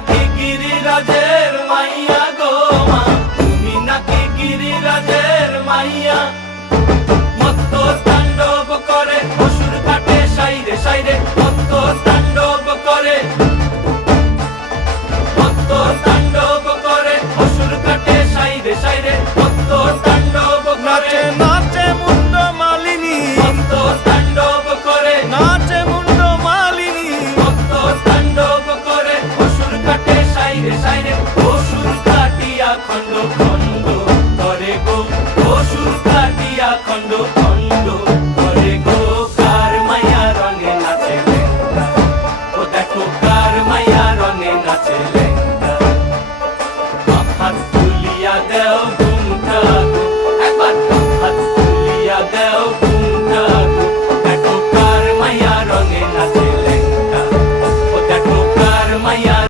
নাকি গিরিরাজের মাইয়া গো মা, তুমি নাকি গিরিরাজের মাইয়া। মত্ত তাণ্ডব করে অসুর কাটে সাইরে সাইরে, মত্ত তাণ্ডব করে, মত্ত তাণ্ডব করে অসুর কাটে সাইরে সাইরে, মত্ত তাণ্ডব করে। নাচে মুন্ড মালিনী, মত্ত তাণ্ডব করে, নাচে মুন্ড মালিনী, মত্ত তাণ্ডব করে অসুর কাটে সাইরে সাইরে, অসুর কাটিয়া খণ্ড খণ্ড করে গো, অসুর কাটিয়া খণ্ড খণ্ড করে গো। কার মায়া রঙে নাচে লেঙ্গা, ও দেখো কার মায়া রঙে নাচে।